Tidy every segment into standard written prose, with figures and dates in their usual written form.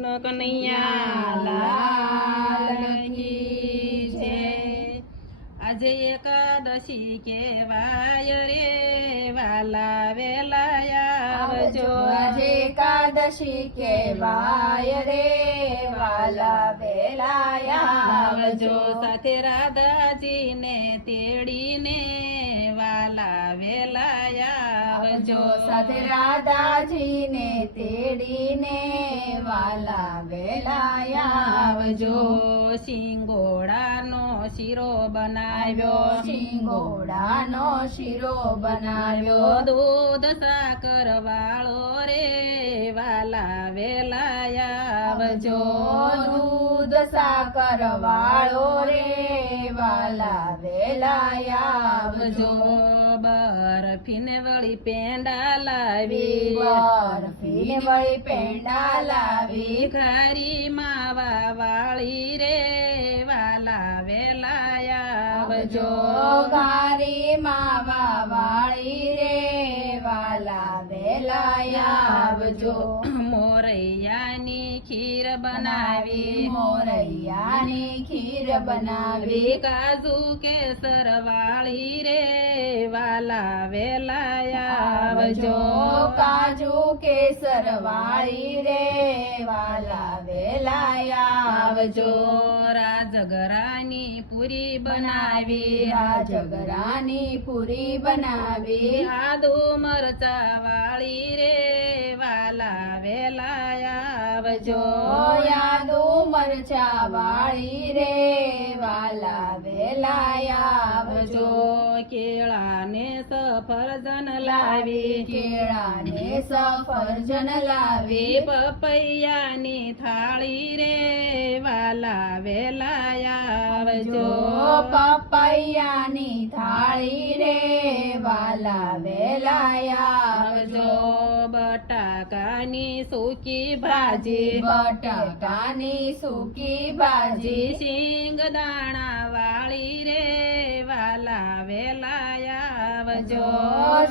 કનૈયા લાલ કી જય। આજે એકાદશી કહેવાય રે વાલા વેલા આવજો। આજે એકાદશી કહેવાય રે વાલા વેલા આવજો। સાથે રાધાજીને તેડીને વાલા વેલા આવજો। સાથે રાધાજીને તેડીને વાલા વેલા આવજો। શિંગોડાનો શીરો બનાવ્યો, શિંગોડાનો શીરો બનાવ્યો। દૂધ સાકર વાળો રે વાલા વેલા આવજો। દૂધ સાકર વાળો રે વાલા વેલા આવજો। બરફીને વળી પેંડા લાવી, બરફીને વળી પેંડા લાવી। ખારી માવા વાળી રે વાલા વેલા આવજો। ઘારી માવા વાળી રે વાલા વેલા આવજો। મોરૈયાની ખીર બનાવી, મોરૈયાની ખીર બનાવી। કાજુ કેસર વાળી રે વાલા વેલા આવજો। કાજુ કેસર વાળી રે વાલા વેલા આવજો। રાજગરાની પૂરી બનાવી, રાજગરાની પૂરી બનાવી। આદુ મરચા વાળી રે વાલા વેલા આવજો। યાદુ મરચા વાળી રે વાલા વેલા આવજો। કેળાને સફરજન લાવી, કેળાને સફરજન લાવી। પપૈયાની થાળી રે વાલા વેલા આવજો। પપૈયાની થાળી રે વાલા વેલા આવજો। બટાકાની સૂકી ભાજી, બટાકાની સૂકી ભાજી। શિંગદાણા વાળી રે વાલા વેલા આવજો।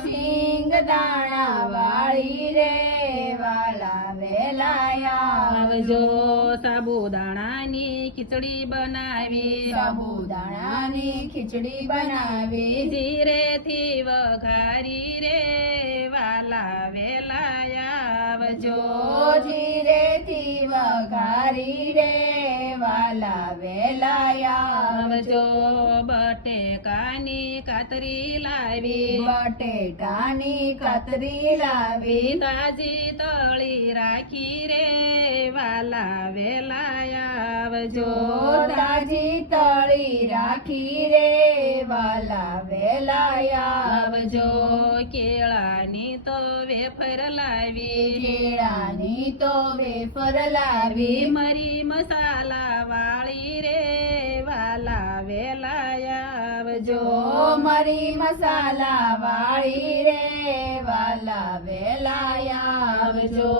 શિંગદાણા વાળી રે વાલા વેલા આવજો। સાબુદાણાની ખીચડી બનાવી, સાબુદાણાની ખીચડી બનાવી। જીરેથી વઘારી રે વાલા વેલા આવજો। જીરેથી વઘારી રે વાલા વેલા આવજો। બટેકાની કાતરી લાવી, બટેટાની કાતરી લાવી। તાજી તળી રાખી રે વાલા વેલા આવજો। તાજી તળી રાખી રે વાલા વેલા આવજો। કેળાની તો વેફર લાવી, કેળાની તો વેફર લાવી। મરી મસાલા વાળી રે વાલા વેલા આવજો। મરી મસાલા વાળી રે વાલા વેલા આવજો।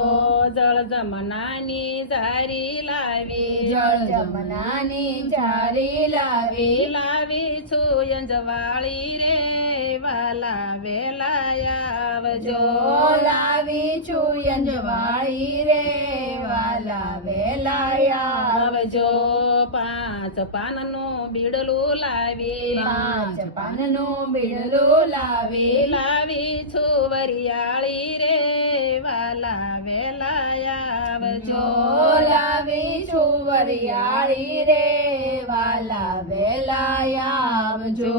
જળ જમનાની જારી લાવી, જળ જમનાની જારી લાવી। લાવી છું અંજવાળી રે વાલા વેલા આવજો। લાવી છું અંજવાળી રે વાલા વેલા આવજો। 5 પાનનું બીડલું લાવી, 5 પાનનું બીડલું લાવી। લાવી છું વરિયાળી રે વાલા વેલા આવજો। લાવી છું વરિયાળી રે વાલા વેલા આવજો।